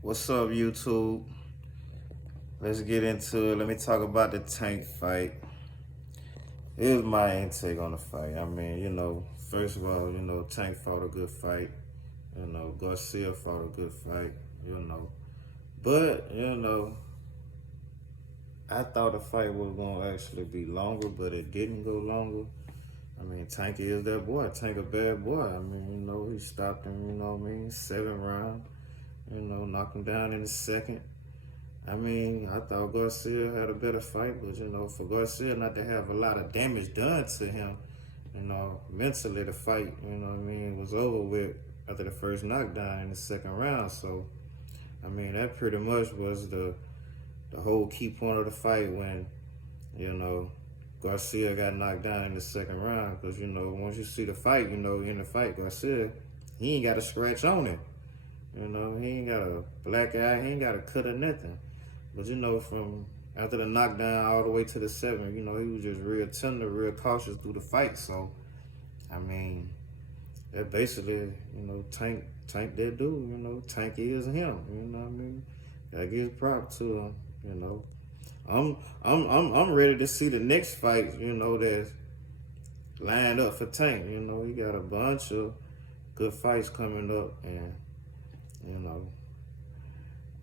What's up, YouTube? Let's get into it. Let me talk about the Tank fight. Here's my intake on the fight. First of all, Tank fought a good fight. Garcia fought a good fight. But, I thought the fight was going to actually be longer, but it didn't go longer. Tank is that boy. Tank a bad boy. He stopped him, 7 rounds. Knocked him down in the second. I thought Garcia had a better fight, but for Garcia not to have a lot of damage done to him, mentally the fight, was over with after the first knockdown in the second round. So, that pretty much was the whole key point of the fight when, Garcia got knocked down in the second round. Because, once you see the fight, in the fight, Garcia, he ain't got a scratch on him. He ain't got a black eye, he ain't got a cut or nothing. But from after the knockdown all the way to the seventh, he was just real tender, real cautious through the fight. So, that basically, Tank that dude, Tank is him, Gotta give prop to him, I'm ready to see the next fight, that's lined up for Tank. He got a bunch of good fights coming up, and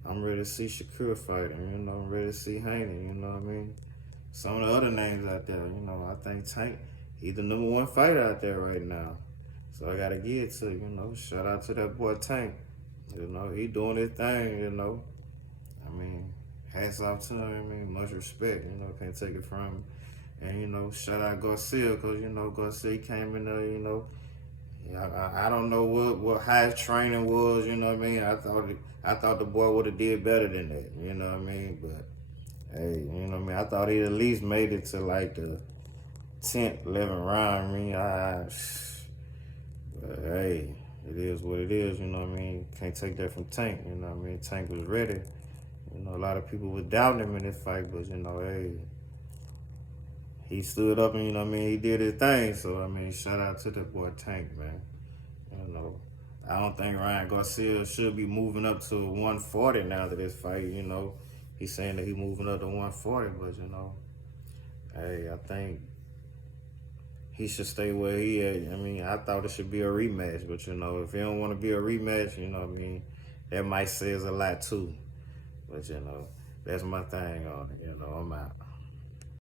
I'm ready to see Shakur fight him, I'm ready to see Haney, Some of the other names out there, I think Tank, he's the number one fighter out there right now. So I gotta give it to, shout out to that boy Tank. He doing his thing, hats off to him, much respect, can't take it from him. And, shout out Garcia, because, Garcia came in there, I don't know what how his training was, I thought the boy would have did better than that, But hey, I thought he'd at least made it to like the 10th, 11th round. But hey, it is what it is, Can't take that from Tank, Tank was ready. A lot of people were doubting him in this fight, but hey, he stood up and he did his thing. So shout out to that boy Tank, man. I don't think Ryan Garcia should be moving up to 140 now to this fight. He's saying that he's moving up to 140, but hey, I think he should stay where he at. I thought it should be a rematch, but if he don't want to be a rematch, that might say a lot too. But that's my thing on it. I'm out.